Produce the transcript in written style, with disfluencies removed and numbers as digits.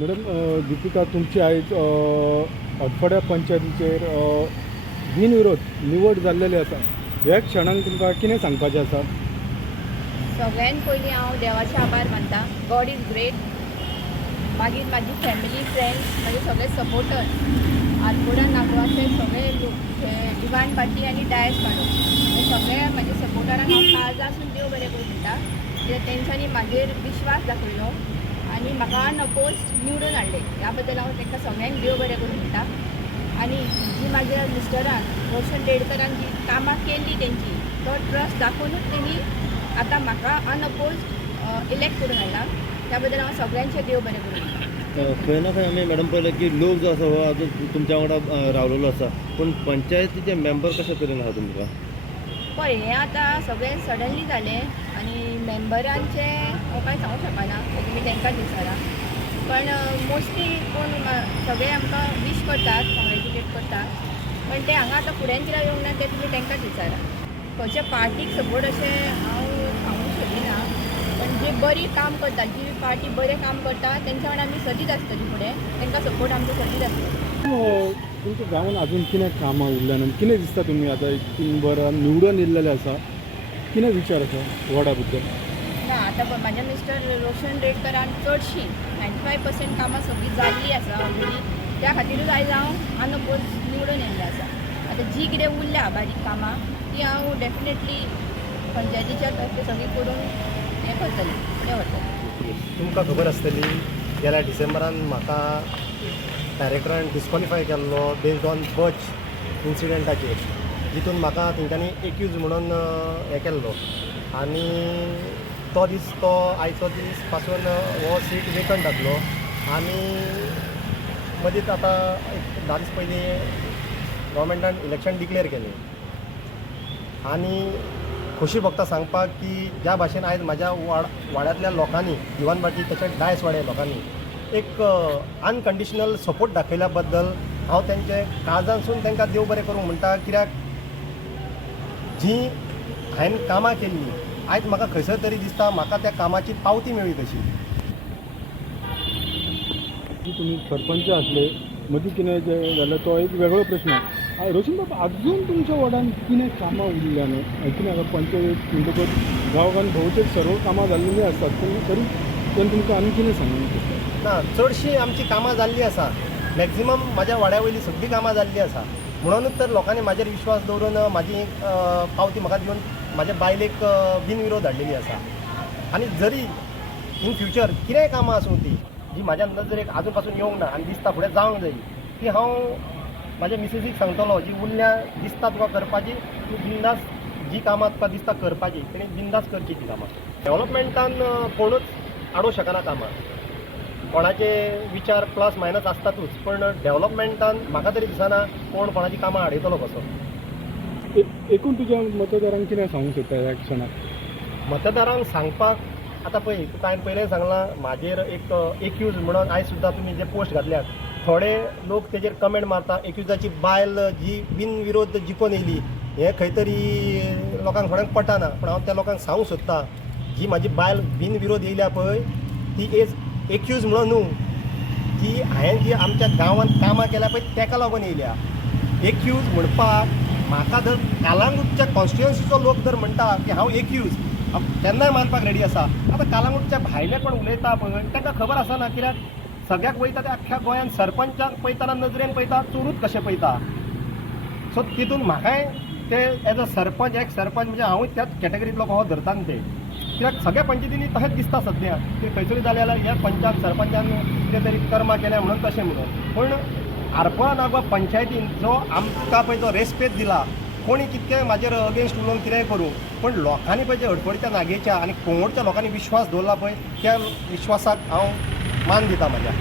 Madam Deepika तुमची आयज अडफड्या पंचायतीचेर बिनविरोध निवड जाल्लेली आसा. ह्या क्षणाक तुमकां कितें सांगपाचें आसा? सगळ्यान पयलीं हांव देवाचे आभार मानता. God is great. मागीर म्हाजी फॅमिली फ्रेंड्स म्हाजे सगळे सपोर्टर आरपोडा नागवाचे सगळे लोक हे दिवाण पाटी आनी डायस काडून हे सगळे म्हाजे सपोर्टरांक हांव काळजासून देव बरें करूं म्हणटा. कित्याक तेंच्यांनी म्हाजेर विश्वास दाखयलो आनी म्हाका अनअपोज्ड निवडून हाडले. ह्या बद्दल हांव तांकां सगळ्यांक देव बरें करूं म्हणटा. आनी जी म्हाज्या मिस्टरान रोशन रेडकरान जी कामां केल्ली तेंची तो ट्रस्ट दाखोवनूच तेणी आतां म्हाका अनअपोज्ड इलेक्ट करून हाडला. त्या बद्दल हांव सगळ्यांचे देव बरें करूं म्हणटा. खंय ना खंय आमी मॅडम पळयलें की लोक जो आसा हो आजून तुमच्या वांगडा रावलेलो आसा, पूण पंचायतीचे मेंबर कशे तरेन आहा तुमकां? पळय हें आतां सगळें सडनली जालें आनी मेंबरांचे हांव कांय सांगूंक शकना, तुमी तांकांच विचारा. पण मोस्टली कोण सगळे आमकां विश करतात, कॉंग्रेच्युलेट करतात. पण ते हांगा आतां फुड्यान कित्याक येवंक ना तें तुमी तांकांच विचारा. खंयच्या पार्टीक सपोर्ट अशें हांव सांगूंक सोदिना. पण जे बरी काम करता, जी पार्टी बरें काम करता तेंच्या वांगडा आमी सदींच आसतली फुडें. तांकां सपोर्ट आमचो सदींच आसतलो. तुमच्या गांवांत अजून कितें कामां उरल्या न्हू? कितें दिसता तुमी आतां 3 वरां निवडून येयल्लेले आसा, कितें विचार आसा वॉर्डा बद्दल? ना आतां म्हाज्या मिस्टर रोशन रेडकरान चडशीं 95% कामां सगळीं जाल्लीं आसा ऑलरेडी. त्या खातीरूच आयज हांव अनअपोज निवडून येयल्लें आसा. आतां जी कितें उरल्या बारीक कामां ती हांव डेफिनेटली पंचायतीच्या तर्फे सगळीं करून हें करतलें, फुडें व्हरतलें. तुमकां खबर आसतली गेल्या डिसेंबरान म्हाका डायरेक्टरान डिस्क्वॉलिफाय केल्लो बेज्ड ऑन बच इन्सिडेंटाचेर, जितून म्हाका तेंच्यांनी एक्यूज म्हणून हें केल्लो. आनी तो आयचो दीस पासून हो सीट वेकंट जातलो. आनी मदींच आतां एक 10 दीस पयलीं गव्हर्मेंटान इलेक्शन डिक्लेअर केलें. आनी खोशी भोगता सांगपाक की ज्या भाशेन आयज म्हाज्या वाड्यांतल्या लोकांनी दिवानबाटी तशेंच डायस वाड्या लोकांनी एक अनकंडिशनल सपोर्ट दाखयल्या बद्दल हांव तेंचे काळजांसून तांकां देव बरें करूं म्हणटा. कित्याक जी हांवें कामां केल्लीं आयज म्हाका खंयसर तरी दिसता म्हाका त्या कामाची पावती मेळ्ळी कशी. तुम्ही सरपंच असले मदीं कितें जें जाल्यार तो एक वेगळो प्रश्न. रोशन बाबा अजून तुमच्या वार्डान कितें कामां उरल्या न्हू? कितें पंचायत म्हणटकच गांवांत भोवतेक सर्व कामां जाल्लीं आसतात, पूण तरी पण तुमकां आनी कितें सांगूंक? ना चडशीं आमची कामां जाल्लीं आसा. मॅक्झिमम म्हाज्या वाड्या वयलीं सगळीं कामां जाल्लीं आसा. म्हणूनच तर लोकांनी म्हाजेर विश्वास दवरून म्हाजी पावती म्हाका दिवन म्हाज्या बायलेक बिनविरोध हाडलेली आसा. आनी जरी इन फ्युचर कितेंय कामां आसूं ती जी म्हाज्या नजरेक आजून पासून येवंक ना आनी दिसता फुडें जावंक जायी ती हांव म्हाज्या मिसेसीक सांगतलो. जी उरल्या दिसता तुका करपाची तूं बिंदास जी कामां तुका दिसता करपाची तेणी बिंदास करची ती कामां. डेवलॉपमेंटान कोणूच आडोवंक शकना कामां. कोणाचे विचार प्लस मायनस आसतातूच, पण डेवलॉपमेंटान म्हाका तरी दिसना कोण कोणाची कामां आडयतलो कसो. एकूण तुज्या मतदारांक कितें सांगूंक सोदता ह्या क्षणाक? मतदारांक सांगपाक आतां पळय तुका हांवें पयलें सांगलां म्हाजेर एक एक्यूज म्हणून आयज सुद्दां तुमी जे पोस्ट घातल्यात थोडे लोक तेजेर कमेंट मारता एक्युजाची बायल जी बिनविरोध जिखून येयली. हें खंय तरी लोकांक थोड्यांक पटना, पूण हांव त्या लोकांक सांगूंक सोदतां जी म्हाजी बायल बिनविरोध येयल्या पळय ती एज एक्यूज म्हणून न्हू, ती हांवें जी आमच्या गांवांत कामां केल्या पळय तेका लागून येयल्या. एक्यूज म्हणपाक म्हाका जर कालांगूटच्या कॉन्स्टिट्युएन्सीचो लोक जर म्हणटा की हांव एक्यूज तेन्नाय मानपाक रेडी आसा. आतां कालांगूटच्या भायले कोण उलयता पळय तांकां खबर आसना. कित्याक सगळ्याक वयता ते अख्ख्या गोंयान सरपंचाक पळयतना नजरेन पळयता, चोरूच कशें पळयता. सो तितून म्हाकाय ते एज अ सरपंच एक सरपंच म्हणजे हांवूय त्याच कॅटेगरींतलो कहो धरता न्ही ते. कित्याक सगळ्या पंचायतींनी तशेंच दिसता सद्या की खंयतरी जालें जाल्यार ह्या पंचायत सरपंचान कितें तरी कर्मां केल्या म्हणून तशें म्हणून. पूण आरपोळा नागवा पंचायतीन जो आमकां पळय जो रेस्पेद दिला, कोणी कितकें म्हाजेर अगेन्स्ट उलोवन कितेंय करूं, पण लोकांनी पळय जे हडफडीच्या नागेच्या आनी कोंगोडच्या लोकांनी विश्वास दवरला पळय त्या विश्वासाक हांव मान दिता म्हाज्या.